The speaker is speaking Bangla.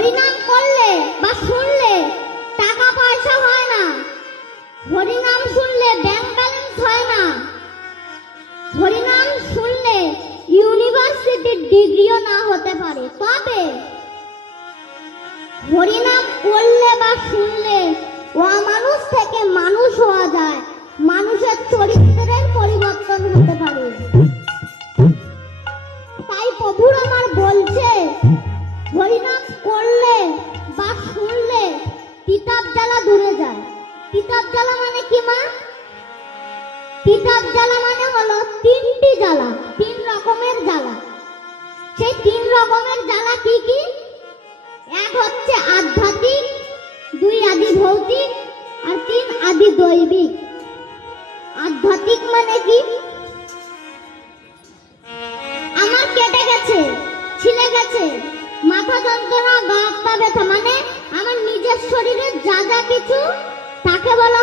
হরিনাম করলে বা শুনলে টাকা পয়সা হয় না, হরিনাম শুনলে ব্যাংক ব্যালেন্স হয় না, হরিনাম শুনলে ইউনিভার্সিটির ডিগ্রিও না হতে পারে, তবে হরিনাম করলে বা শুনলে অমানুষ থেকে মানুষ হওয়া যায়, মানুষের চরিত্রের পরিবর্তন হতে পারে। তাই প্রভুর আমার বলছে হরিনাম করলে বা শুনলে তিতাব জ্বালা দূরে যায়। তিতাব জ্বালা মানে কি মা? তিতাব জ্বালা মানে হলো তিনটি জ্বালা, তিন রকমের জ্বালা। সেই তিন রকমের জ্বালা কি কি? এক হচ্ছে আধ্যাত্মিক, দুই আদি ভৌতিক, আর তিন আদি দৈবিক। আধ্যাত্মিক মানে কি? আমার কেটে গেছে, ছিলে গেছে, মাথা যন্ত্রণা, গা হাত পা ব্যথা, মানে আমার নিজের শরীরে যা যা কিছু, তাকে বলা